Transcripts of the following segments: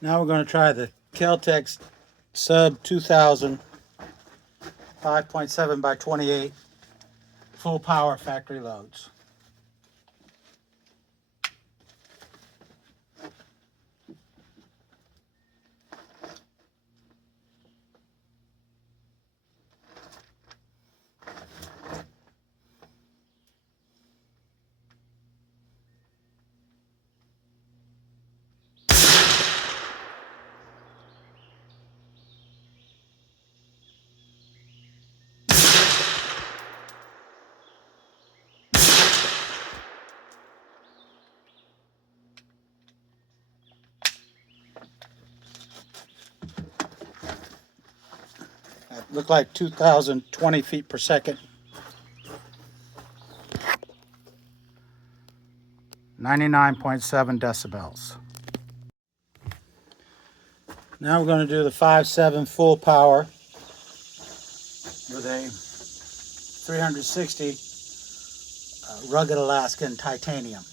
Now we're going to try the KelTec Sub 2000 5.7 by 28 full power factory loads. That looked like 2,020 feet per second. 99.7 decibels. Now we're going to do the 5.7 full power with a 360 rugged Alaskan titanium.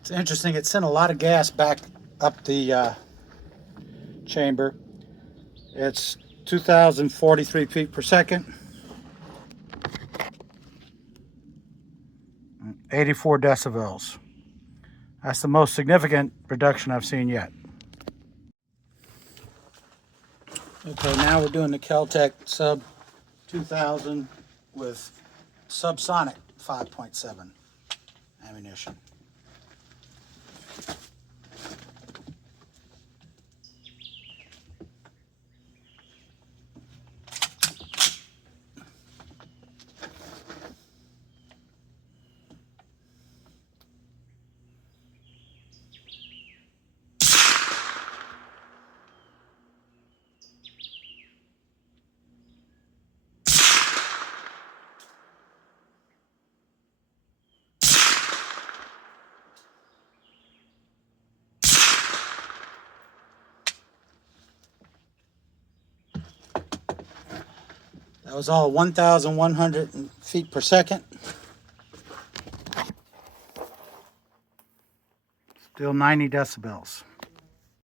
It's interesting, it sent a lot of gas back up the chamber. It's 2,043 feet per second. 84 decibels. That's the most significant reduction I've seen yet. Okay, now we're doing the KelTec Sub 2000 with subsonic 5.7 ammunition. That was all 1,100 feet per second. Still 90 decibels.